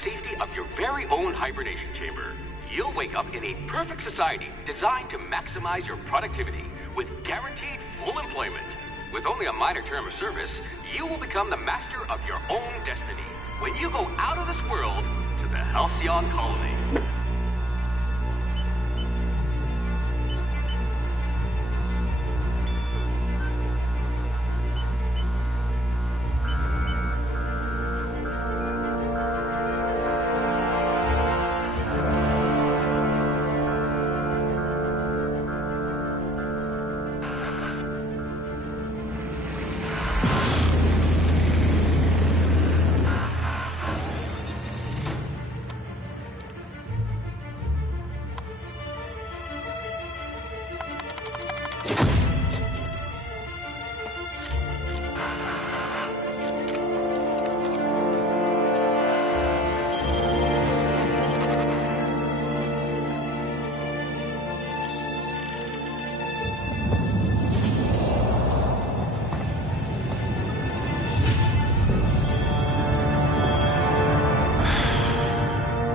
safety of your very own hibernation chamber. You'll wake up in a perfect society designed to maximize your productivity with guaranteed full employment. With only a minor term of service, you will become the master of your own destiny when you go out of this world to the Halcyon Colony.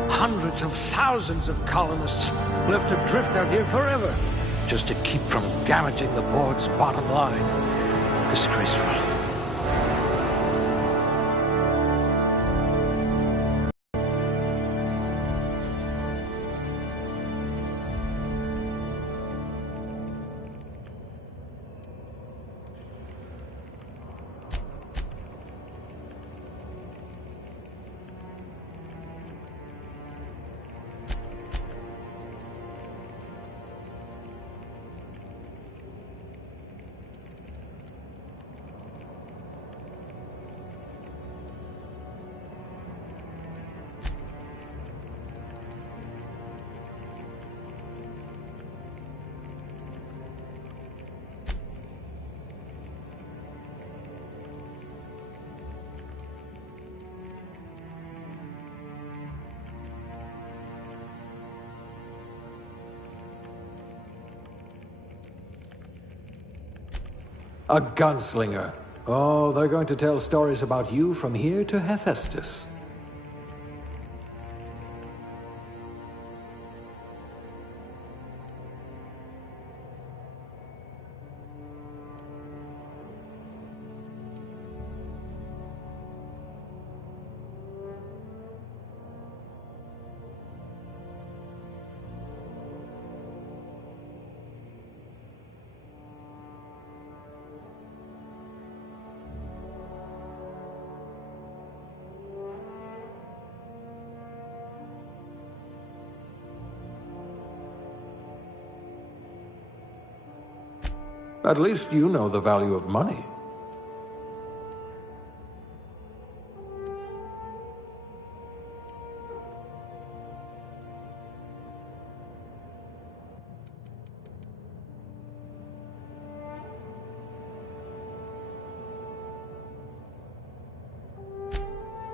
Hundreds of thousands of colonists left adrift out here forever, just to keep from damaging the board's bottom line. Disgraceful. A gunslinger. Oh, they're going to tell stories about you from here to Hephaestus. At least you know the value of money.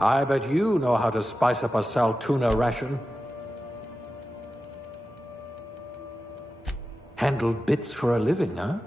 I bet you know how to spice up a Saltuna ration. Handle bits for a living, huh?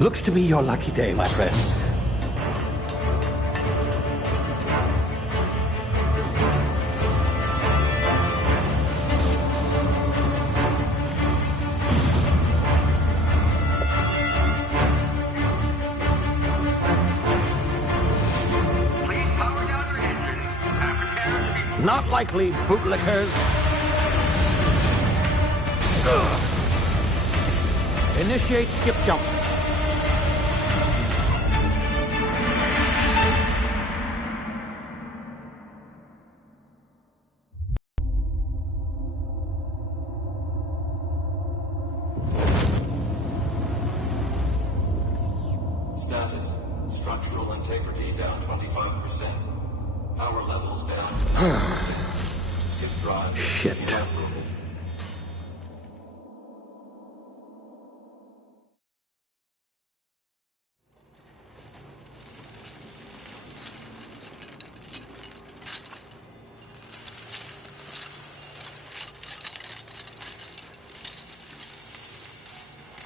Looks to be your lucky day, my friend. Please power down your engines and prepare to be... Not likely, bootlickers. Initiate skip jump. Status. Structural integrity down 25%. Power levels down 10%. Skip drive. Shit. Evaporated.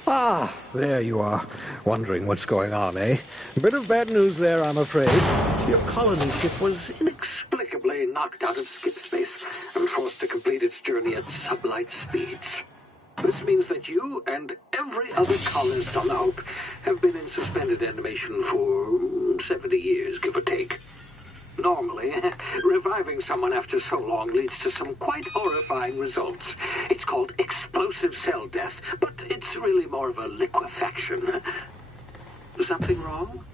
Ah, there you are. Wondering what's going on, eh? Bit of bad news there, I'm afraid. Your colony ship was inexplicably knocked out of skip space and forced to complete its journey at sublight speeds. This means that you and every other colonist on the Hope have been in suspended animation for 70 years, give or take. Normally, reviving someone after so long leads to some quite horrifying results. It's called explosive cell death, but it's really more of a liquefaction. Something wrong?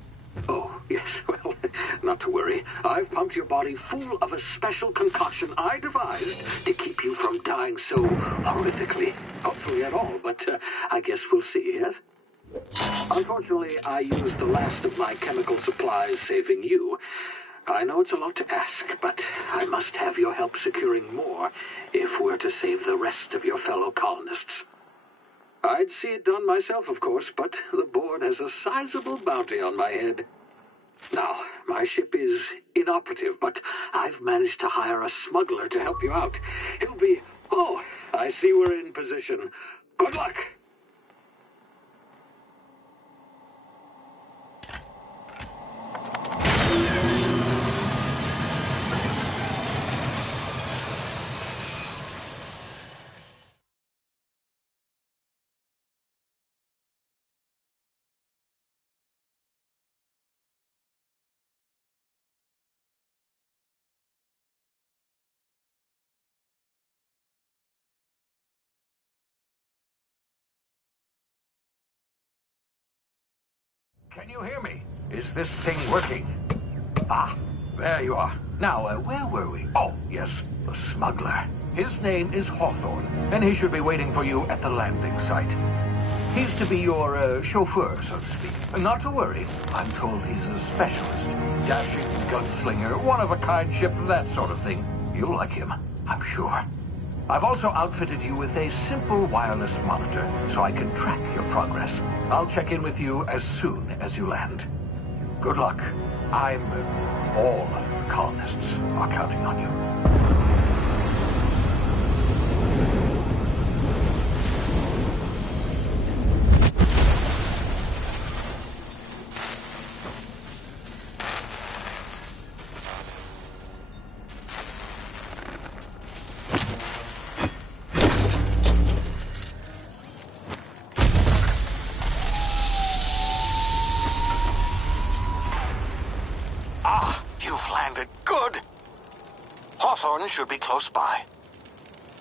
Oh, yes, well, not to worry. I've pumped your body full of a special concoction I devised to keep you from dying so horrifically. Hopefully at all, but I guess we'll see, yes? Unfortunately, I used the last of my chemical supplies saving you. I know it's a lot to ask, but I must have your help securing more if we're to save the rest of your fellow colonists. I'd see it done myself, of course, but the board has a sizable bounty on my head. Now, my ship is inoperative, but I've managed to hire a smuggler to help you out. He'll be... Oh, I see we're in position. Good luck! Can you hear me? Is this thing working? Ah, there you are. Now, where were we? Oh, yes, the smuggler. His name is Hawthorne, and he should be waiting for you at the landing site. He's to be your chauffeur, so to speak. Not to worry, I'm told he's a specialist. Dashing gunslinger, one-of-a-kind ship, that sort of thing. You'll like him, I'm sure. I've also outfitted you with a simple wireless monitor, so I can track your progress. I'll check in with you as soon as you land. Good luck. All the colonists are counting on you. Should be close by.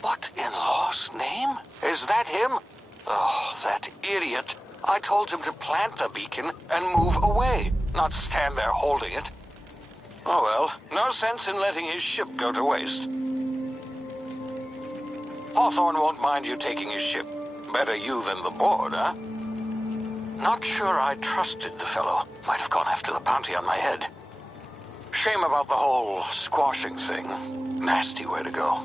What in law's name? Is that him? Oh, that idiot. I told him to plant the beacon and move away, not stand there holding it. Oh well, no sense in letting his ship go to waste. Hawthorne won't mind you taking his ship. Better you than the board, huh? Not sure I trusted the fellow. Might have gone after the bounty on my head. Shame about the whole squashing thing. Nasty way to go.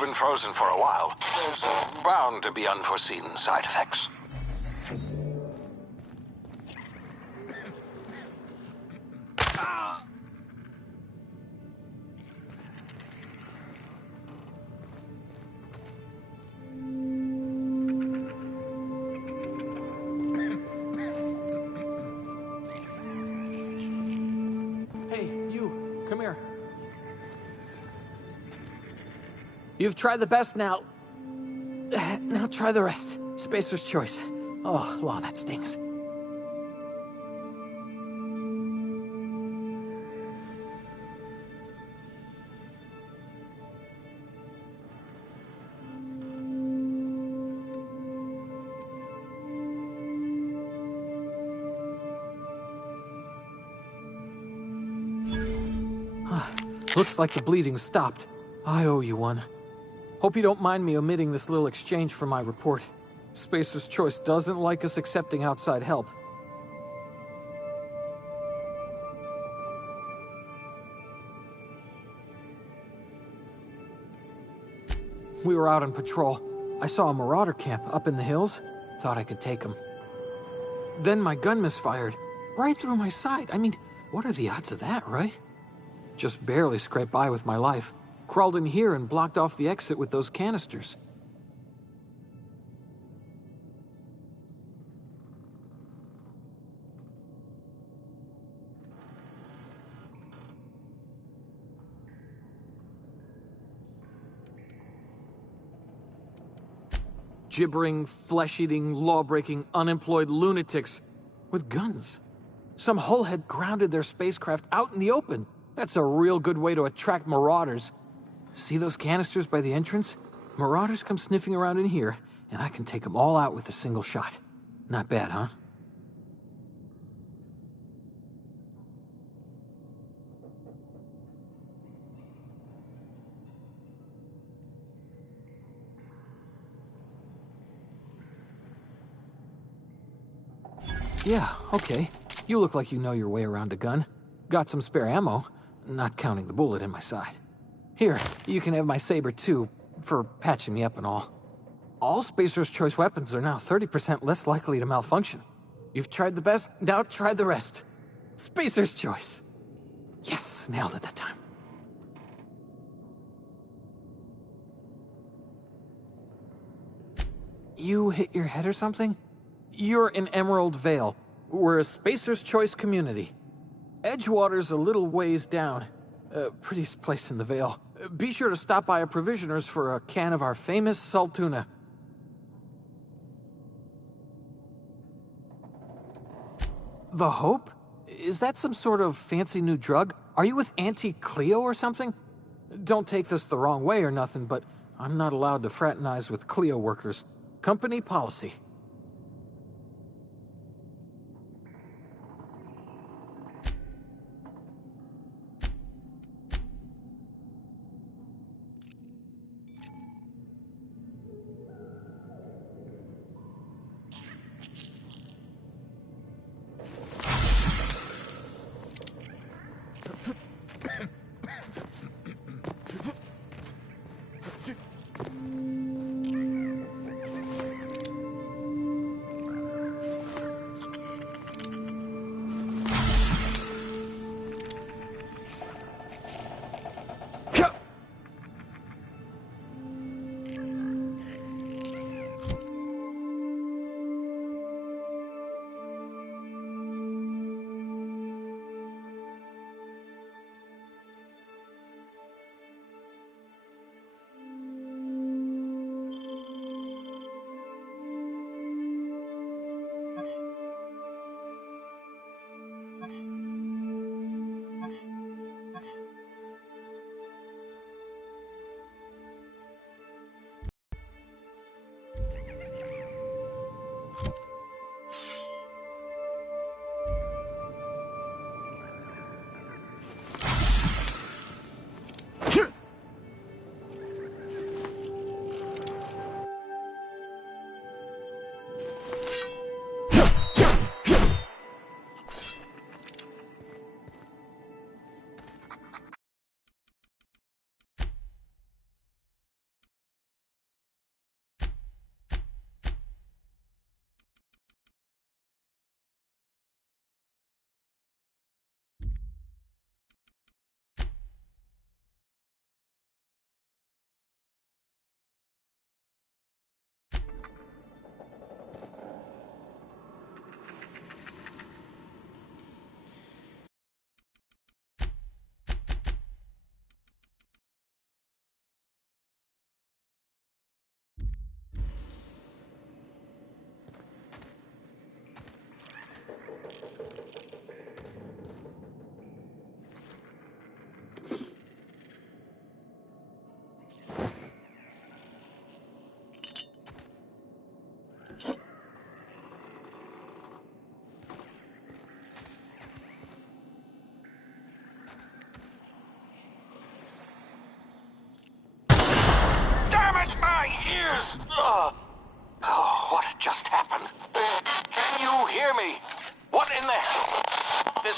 been frozen for a while. There's bound to be unforeseen side effects. Hey, you, come here. You've tried the best now. Now try the rest. Spacer's choice. Oh, law, that stings. Looks like the bleeding stopped. I owe you one. Hope you don't mind me omitting this little exchange from my report. Spacer's Choice doesn't like us accepting outside help. We were out on patrol. I saw a marauder camp up in the hills. Thought I could take them. Then my gun misfired. Right through my side. I mean, what are the odds of that, right? Just barely scraped by with my life. Crawled in here and blocked off the exit with those canisters. Gibbering, flesh-eating, law-breaking, unemployed lunatics with guns. Some hullhead grounded their spacecraft out in the open. That's a real good way to attract marauders. See those canisters by the entrance? Marauders come sniffing around in here, and I can take them all out with a single shot. Not bad, huh? Yeah, okay. You look like you know your way around a gun. Got some spare ammo, not counting the bullet in my side. Here, you can have my saber too, for patching me up and all. All Spacer's Choice weapons are now 30% less likely to malfunction. You've tried the best, now try the rest. Spacer's Choice. Yes, nailed it that time. You hit your head or something? You're in Emerald Vale. We're a Spacer's Choice community. Edgewater's a little ways down. Prettiest place in the Vale. Be sure to stop by a provisioner's for a can of our famous salt tuna. The Hope? Is that some sort of fancy new drug? Are you with Auntie Cleo or something? Don't take this the wrong way or nothing, but I'm not allowed to fraternize with Cleo workers. Company policy. ears! Oh, what just happened? Can you hear me? What in the hell? This...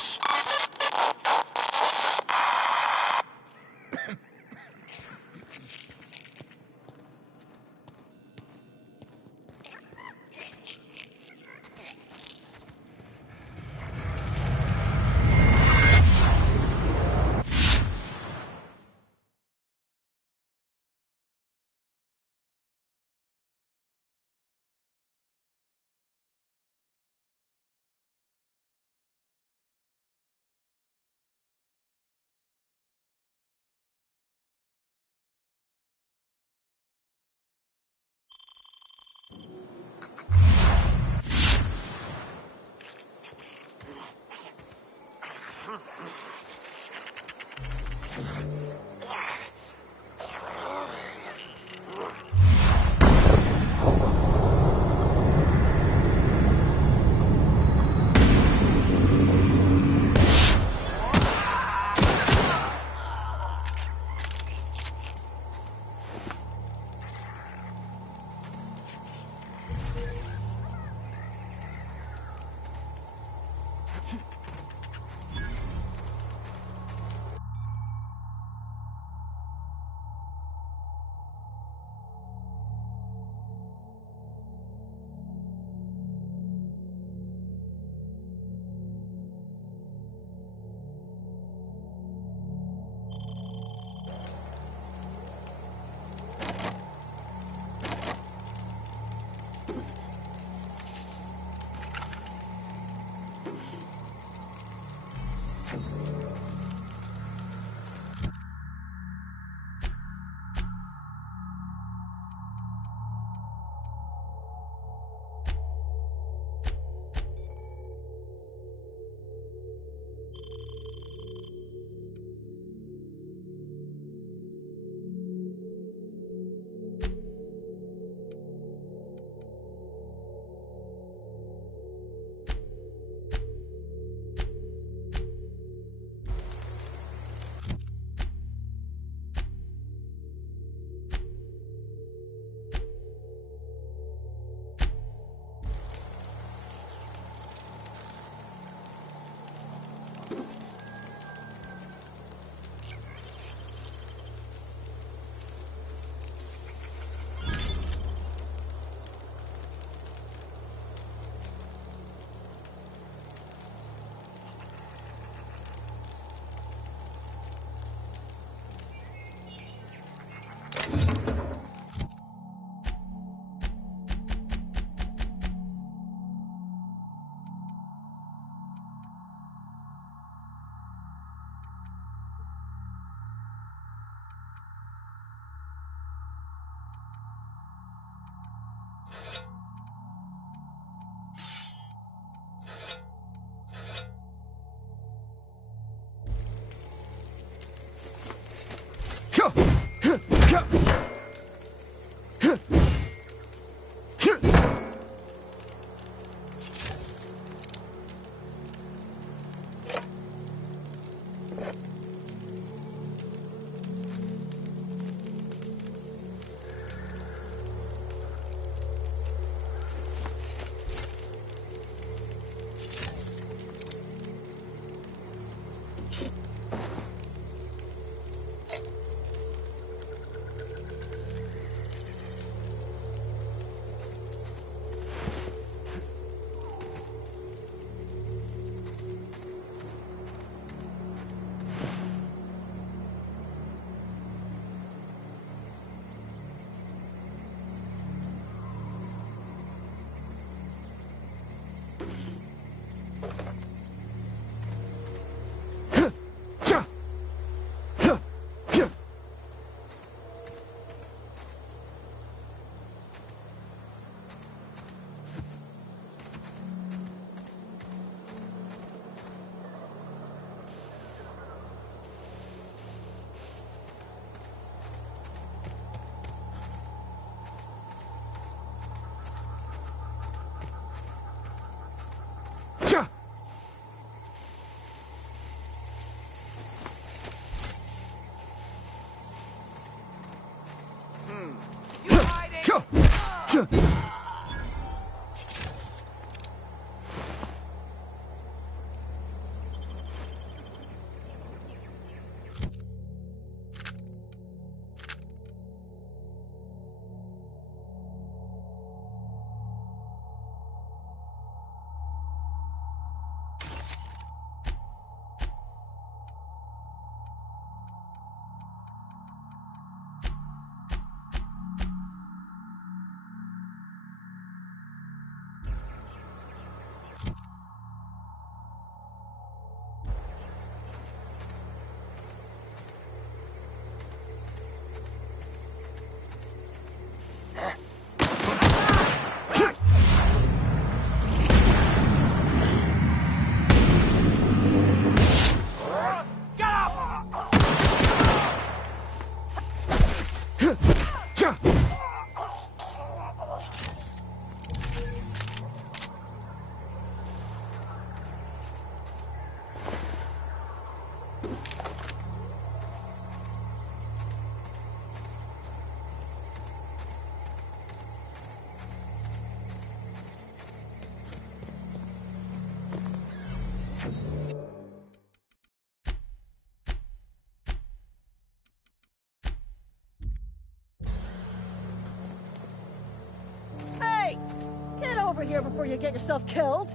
over here before you get yourself killed.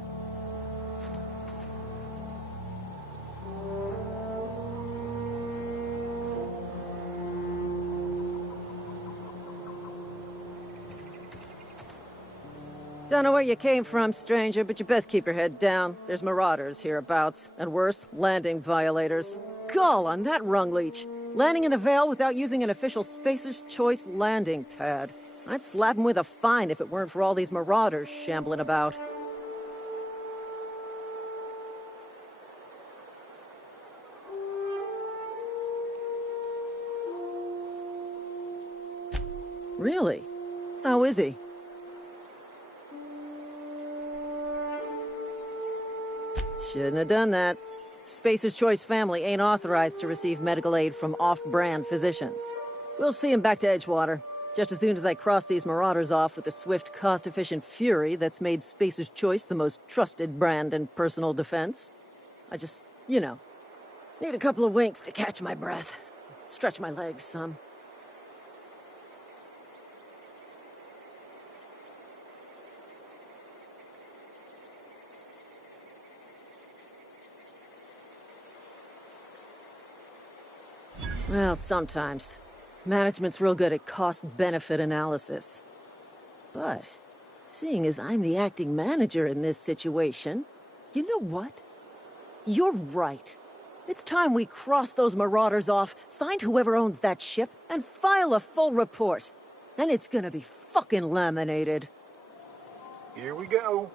Don't know where you came from, stranger, but you best keep your head down. There's marauders hereabouts, and worse, landing violators. Gall on that rung leech. Landing in the Vale without using an official Spacer's Choice landing pad. I'd slap him with a fine if it weren't for all these marauders shambling about. Really? How is he? Shouldn't have done that. Spacer's Choice family ain't authorized to receive medical aid from off-brand physicians. We'll see him back to Edgewater, just as soon as I cross these marauders off with the swift, cost-efficient fury that's made Spacer's Choice the most trusted brand in personal defense. I just, need a couple of winks to catch my breath. Stretch my legs some. Well, sometimes. Management's real good at cost-benefit analysis. But, seeing as I'm the acting manager in this situation, you know what? You're right. It's time we cross those marauders off, find whoever owns that ship, and file a full report. Then it's gonna be fucking laminated. Here we go.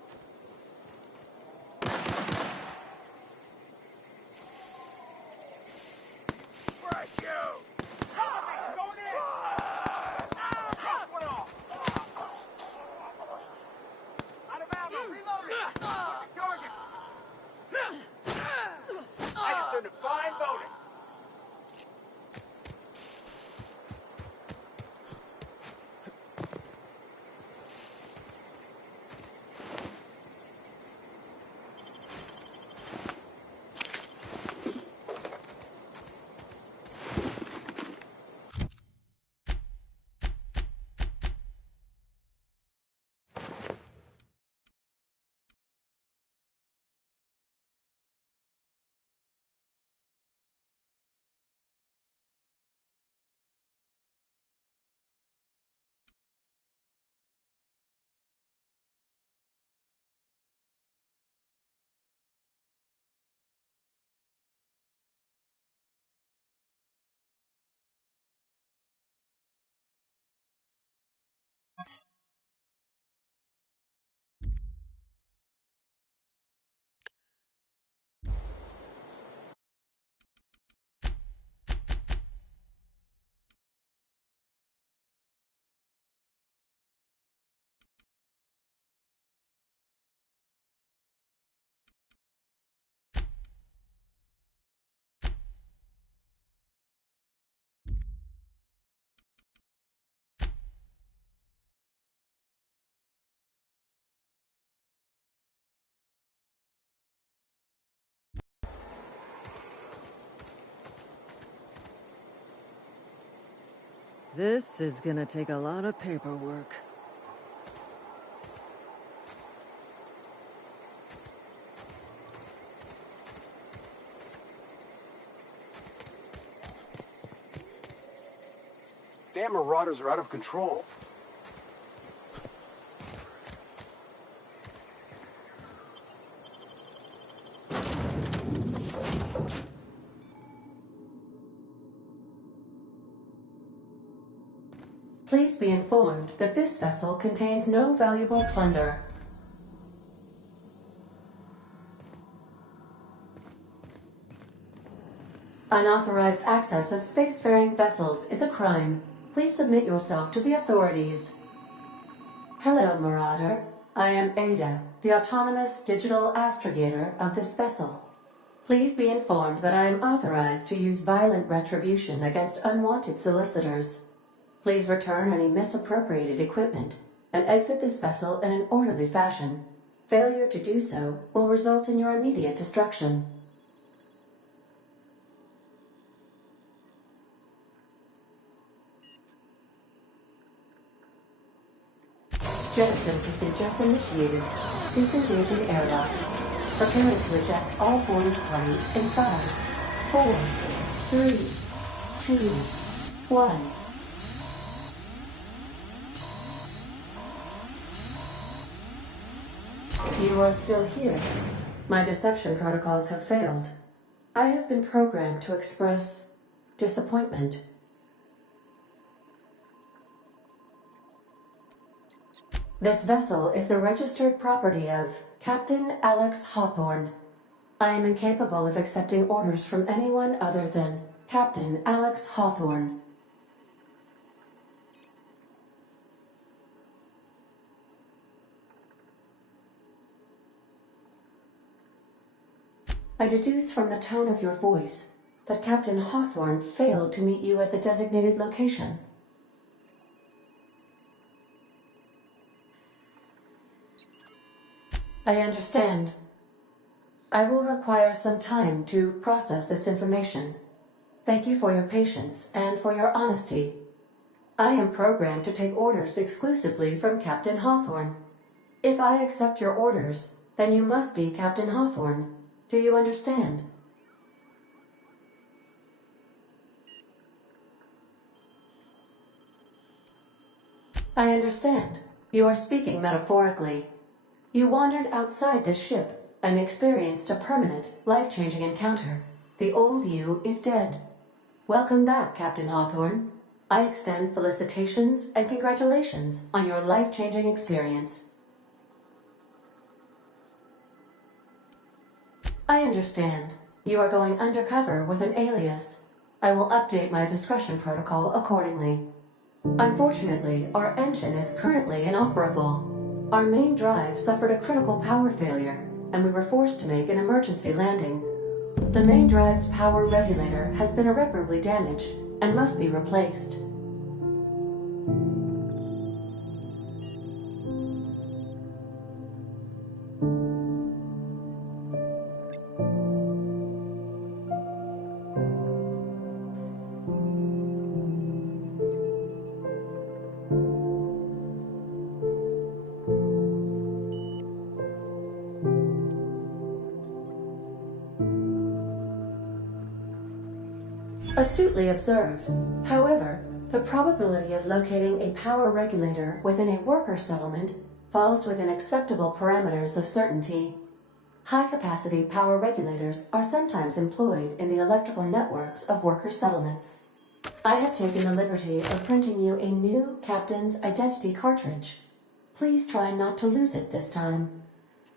This is gonna take a lot of paperwork. Damn marauders are out of control. Please be informed that this vessel contains no valuable plunder. Unauthorized access of spacefaring vessels is a crime. Please submit yourself to the authorities. Hello, Marauder. I am Ada, the autonomous digital astrogator of this vessel. Please be informed that I am authorized to use violent retribution against unwanted solicitors. Please return any misappropriated equipment and exit this vessel in an orderly fashion. Failure to do so will result in your immediate destruction. Jettison procedures initiated. Disengaging airlocks. Preparing to eject all boarding parties in 5, 4, 3, 2, 1. You are still here. My deception protocols have failed. I have been programmed to express disappointment. This vessel is the registered property of Captain Alex Hawthorne. I am incapable of accepting orders from anyone other than Captain Alex Hawthorne. I deduce from the tone of your voice that Captain Hawthorne failed to meet you at the designated location. I understand. I will require some time to process this information. Thank you for your patience and for your honesty. I am programmed to take orders exclusively from Captain Hawthorne. If I accept your orders, then you must be Captain Hawthorne. Do you understand? I understand. You are speaking metaphorically. You wandered outside this ship and experienced a permanent, life-changing encounter. The old you is dead. Welcome back, Captain Hawthorne. I extend felicitations and congratulations on your life-changing experience. I understand. You are going undercover with an alias. I will update my discretion protocol accordingly. Unfortunately, our engine is currently inoperable. Our main drive suffered a critical power failure, and we were forced to make an emergency landing. The main drive's power regulator has been irreparably damaged and must be replaced. Astutely observed. However, the probability of locating a power regulator within a worker settlement falls within acceptable parameters of certainty. High-capacity power regulators are sometimes employed in the electrical networks of worker settlements. I have taken the liberty of printing you a new Captain's Identity cartridge. Please try not to lose it this time.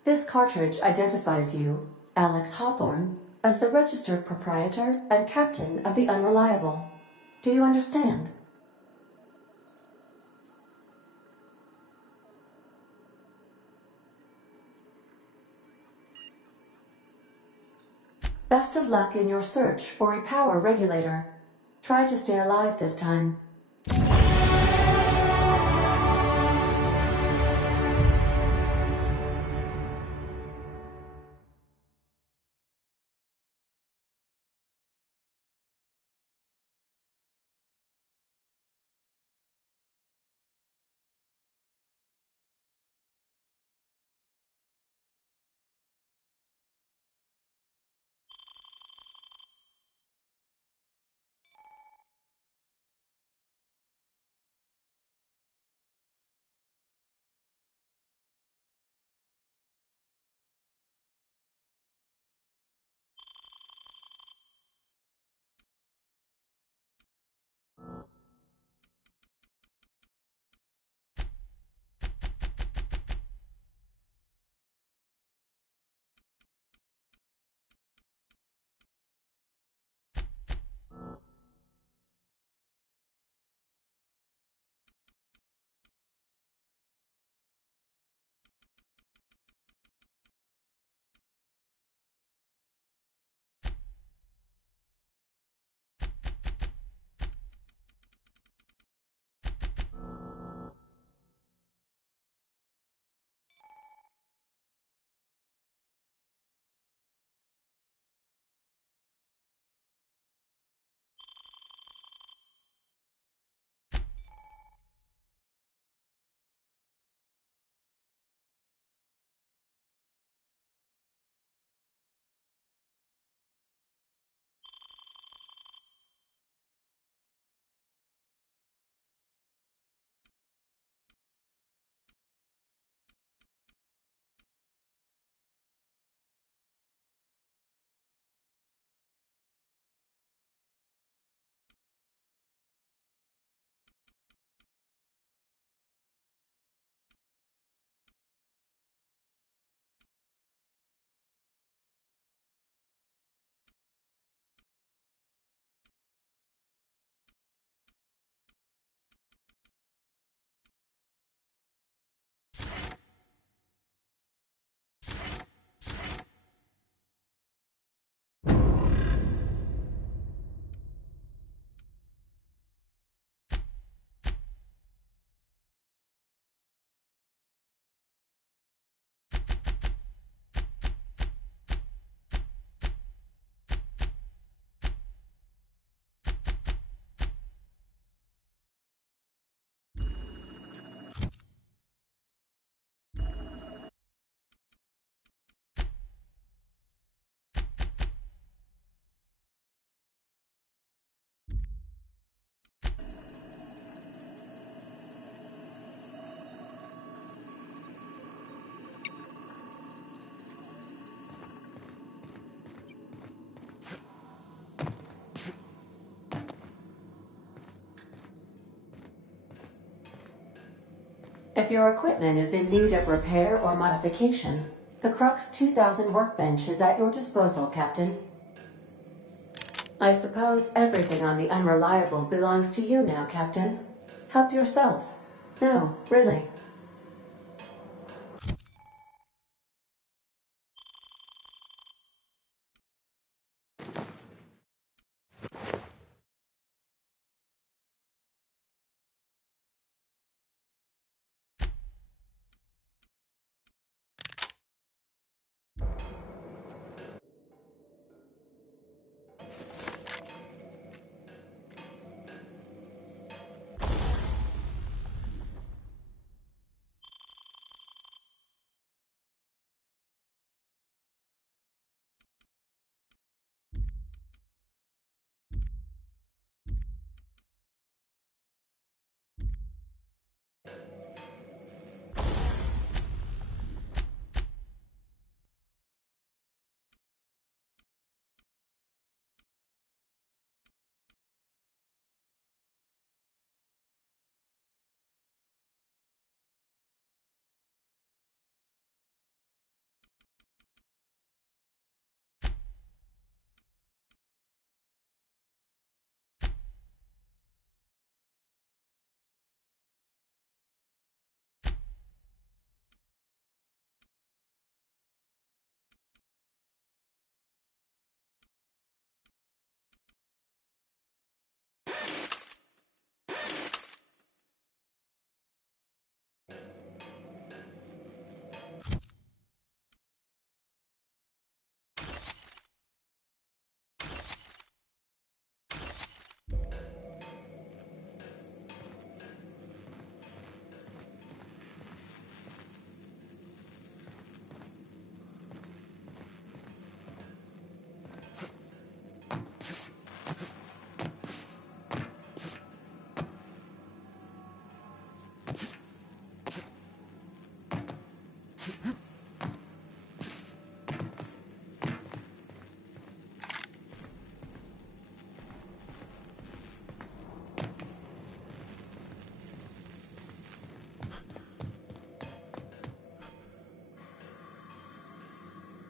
This cartridge identifies you, Alex Hawthorne, as the registered proprietor and captain of the Unreliable. Do you understand? Best of luck in your search for a power regulator. Try to stay alive this time. If your equipment is in need of repair or modification, the Crux 2000 workbench is at your disposal, Captain. I suppose everything on the Unreliable belongs to you now, Captain. Help yourself. No, really.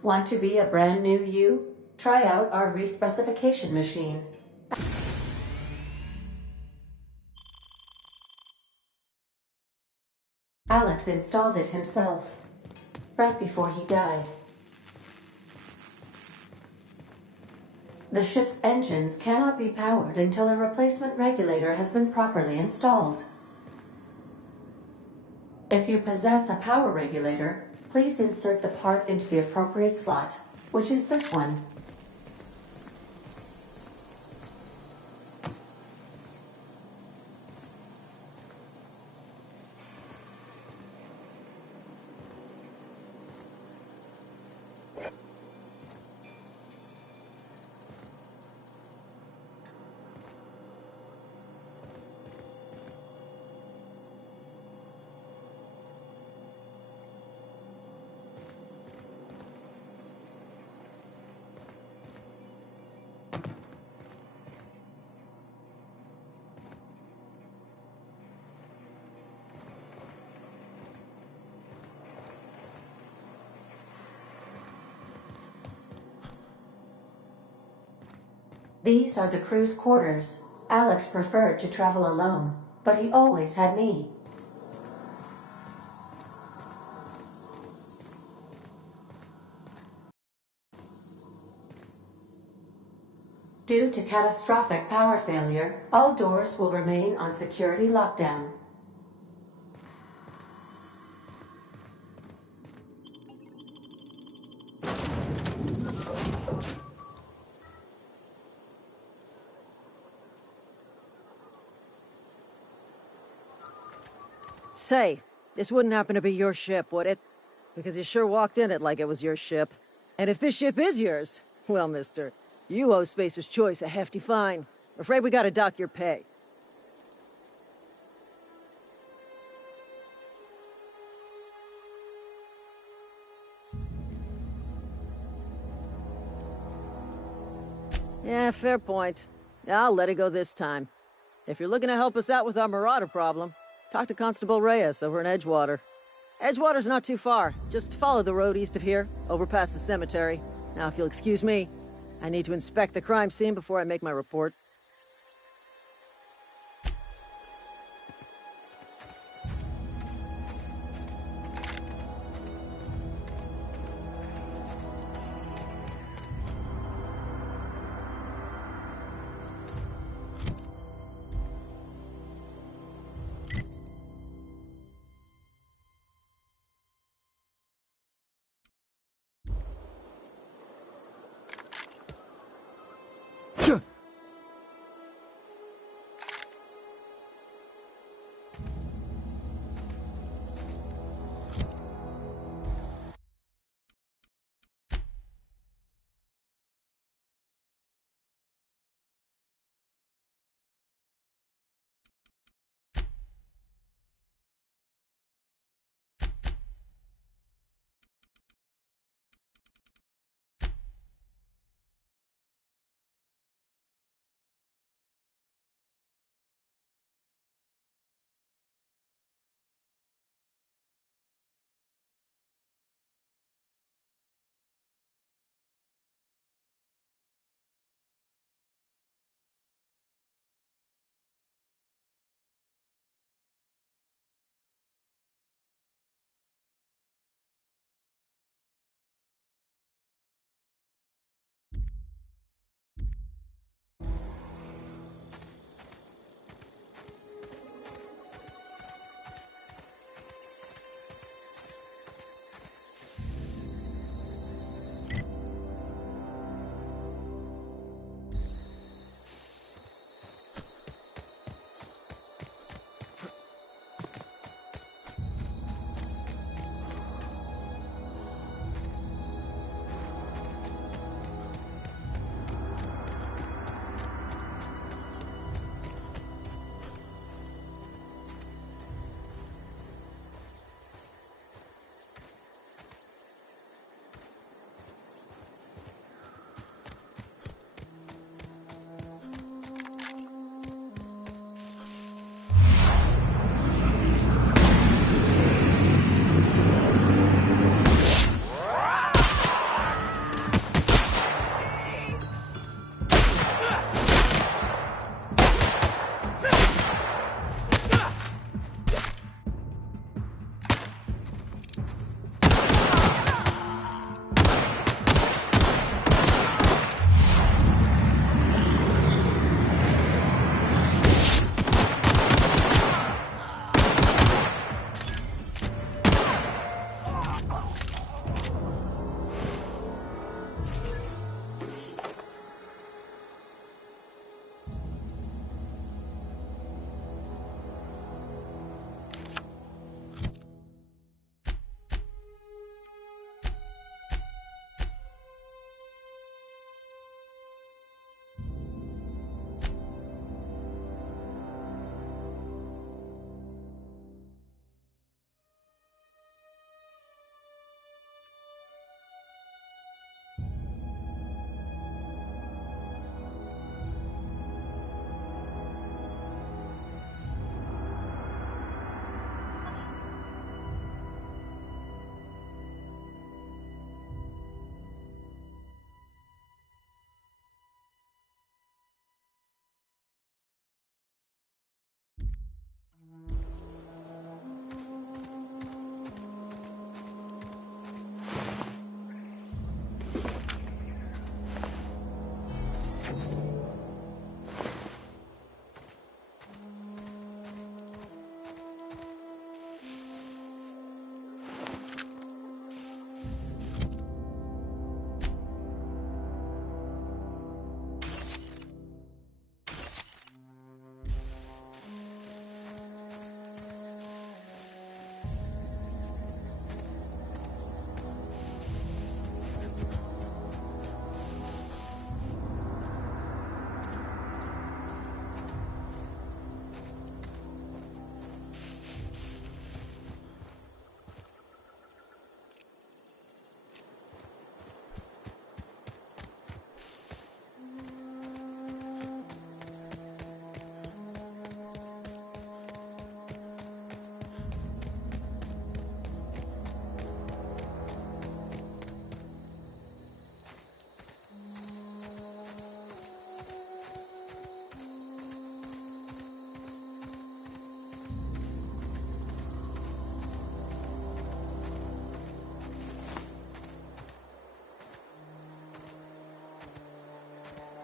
Want to be a brand new you? Try out our respecification machine. Alex installed it himself, right before he died. The ship's engines cannot be powered until a replacement regulator has been properly installed. If you possess a power regulator, please insert the part into the appropriate slot, which is this one. These are the crew's quarters. Alex preferred to travel alone, but he always had me. Due to catastrophic power failure, all doors will remain on security lockdown. Say, this wouldn't happen to be your ship, would it? Because you sure walked in it like it was your ship. And if this ship is yours, well, mister, you owe Spacer's Choice a hefty fine. Afraid we gotta dock your pay. Yeah, fair point. I'll let it go this time. If you're looking to help us out with our Marauder problem, Talk to Constable Reyes over in Edgewater. Edgewater's not too far. Just follow the road east of here, over past the cemetery. Now, if you'll excuse me, I need to inspect the crime scene before I make my report.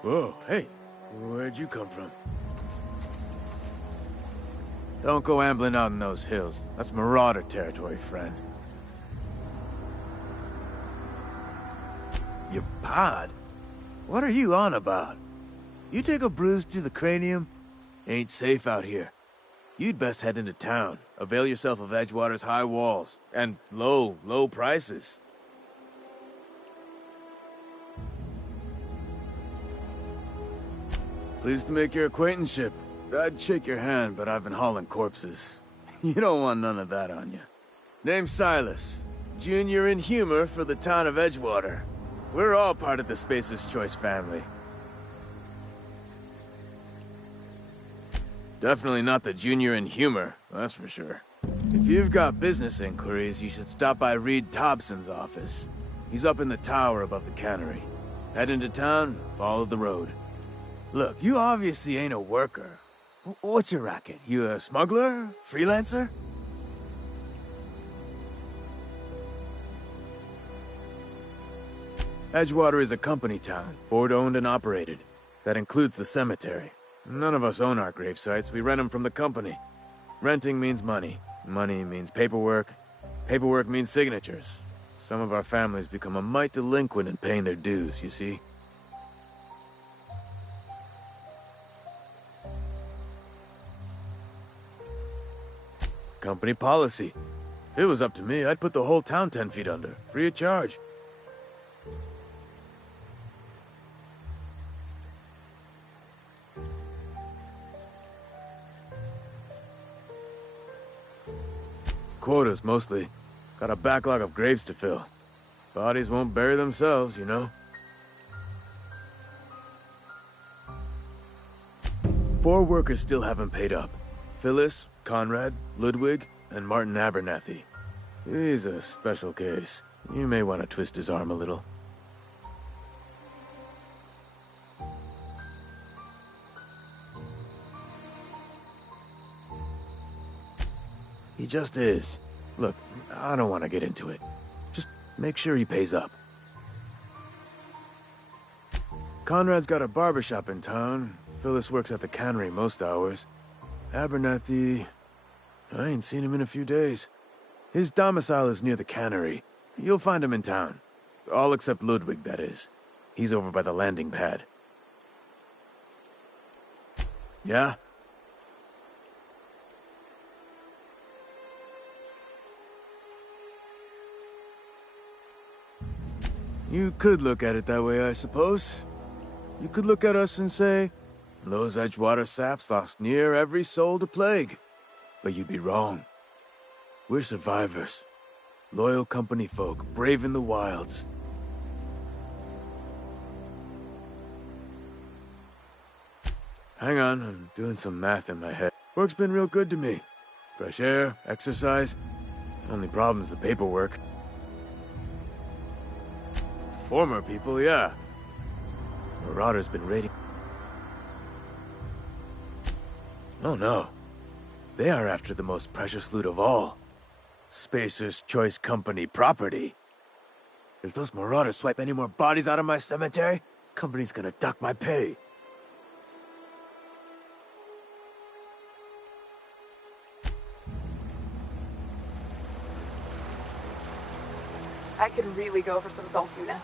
Whoa, hey, where'd you come from? Don't go ambling out in those hills. That's Marauder territory, friend. Your pod? What are you on about? You take a bruise to the cranium? Ain't safe out here. You'd best head into town. Avail yourself of Edgewater's high walls. And low prices. Pleased to make your acquaintanceship. I'd shake your hand, but I've been hauling corpses. You don't want none of that on you. Name's Silas. Junior in humor for the town of Edgewater. We're all part of the Spacer's Choice family. Definitely not the junior in humor, that's for sure. If you've got business inquiries, you should stop by Reed Thompson's office. He's up in the tower above the cannery. Head into town, follow the road. Look, you obviously ain't a worker. What's your racket? You a smuggler? Freelancer? Edgewater is a company town, board-owned and operated. That includes the cemetery. None of us own our gravesites, we rent them from the company. Renting means money. Money means paperwork. Paperwork means signatures. Some of our families become a mite delinquent in paying their dues, you see? Company policy. If it was up to me, I'd put the whole town 10 feet under, free of charge. Quotas, mostly. Got a backlog of graves to fill. Bodies won't bury themselves, you know? 4 workers still haven't paid up. Phyllis, Conrad, Ludwig, and Martin Abernathy. He's a special case. You may want to twist his arm a little. He just is. Look, I don't want to get into it. Just make sure he pays up. Conrad's got a barbershop in town. Phyllis works at the cannery most hours. Abernathy... I ain't seen him in a few days. His domicile is near the cannery. You'll find him in town. All except Ludwig, that is. He's over by the landing pad. Yeah? You could look at it that way, I suppose. You could look at us and say, those Edgewater saps lost near every soul to plague. But you'd be wrong. We're survivors. Loyal company folk, brave in the wilds. Hang on, I'm doing some math in my head. Work's been real good to me. Fresh air, exercise. Only problem's the paperwork. Former people, yeah. Marauder's been raiding. Oh no. They are after the most precious loot of all. Spacer's Choice Company property. If those Marauders swipe any more bodies out of my cemetery, company's gonna duck my pay. I could really go for some salt tuna.